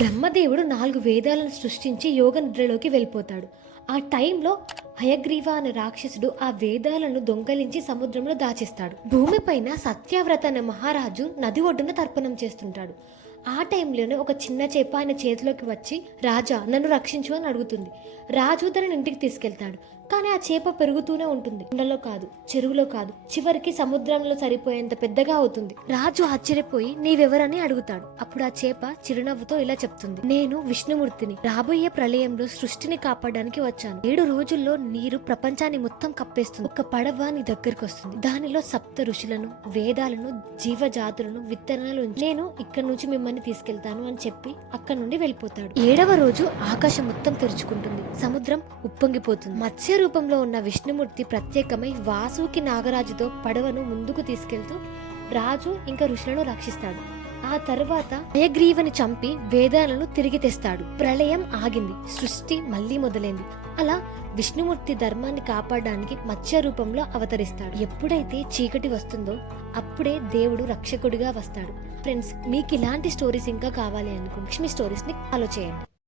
బ్రహ్మదేవుడు 4 వేదాలను సృష్టించి యోగ నిద్రలోకి వెళ్ళిపోతాడు. ఆ టైంలో హయగ్రీవ అనే రాక్షసుడు ఆ వేదాలను దొంగలించి సముద్రంలో దాచేస్తాడు. భూమిపైన సత్యవ్రత అనే మహారాజు నది ఒడ్డున తర్పణం చేస్తుంటాడు. ఆ టైంలోనే ఒక చిన్న చేప ఆయన చేతిలోకి వచ్చి, రాజా నన్ను రక్షించు అని అడుగుతుంది. రాజు తనని ఇంటికి తీసుకెళ్తాడు. కానీ ఆ చేప పెరుగుతూనే ఉంటుంది. కొండలో కాదు, చెరువులో కాదు, చివరికి సముద్రంలో సరిపోయేంత పెద్దగా అవుతుంది. రాజు ఆశ్చర్యపోయి నీవెవరని అడుగుతాడు. అప్పుడు ఆ చేప చిరునవ్వుతో ఇలా చెప్తుంది, నేను విష్ణుమూర్తిని. రాబోయే ప్రళయంలో సృష్టిని కాపాడడానికి వచ్చాను. 7 రోజుల్లో నీరు ప్రపంచాన్ని మొత్తం కప్పేస్తుంది. ఒక పడవ నీ దగ్గరికి వస్తుంది. దానిలో 7 ఋషులను, వేదాలను, జీవజాతులను, విత్తనాలు నేను ఇక్కడ నుంచి మిమ్మల్ని తీసుకెళ్తాను అని చెప్పి అక్కడ నుండి వెళ్ళిపోతాడు. 7వ రోజు ఆకాశం మొత్తం తెరుచుకుంటుంది. సముద్రం ఉప్పొంగిపోతుంది. మత్స్య రూపంలో ఉన్న విష్ణుమూర్తి ప్రత్యేకమై వాసుకి నాగరాజుతో పడవను ముందుకు తీసుకెళ్తూ రాజు ఇంకా ఋషులను రక్షిస్తాడు. ఆ తర్వాత హయగ్రీవని చంపి వేదాలను తిరిగి తెస్తాడు. ప్రళయం ఆగింది. సృష్టి మళ్లీ మొదలైంది. అలా విష్ణుమూర్తి ధర్మాన్ని కాపాడడానికి మత్స్య రూపంలో అవతరిస్తాడు. ఎప్పుడైతే చీకటి వస్తుందో అప్పుడే దేవుడు రక్షకుడిగా వస్తాడు. ఫ్రెండ్స్, మీకు ఇలాంటి స్టోరీస్ ఇంకా కావాలి అనుకుంటే లక్ష్మి స్టోరీస్ ని ఫాలో చేయండి.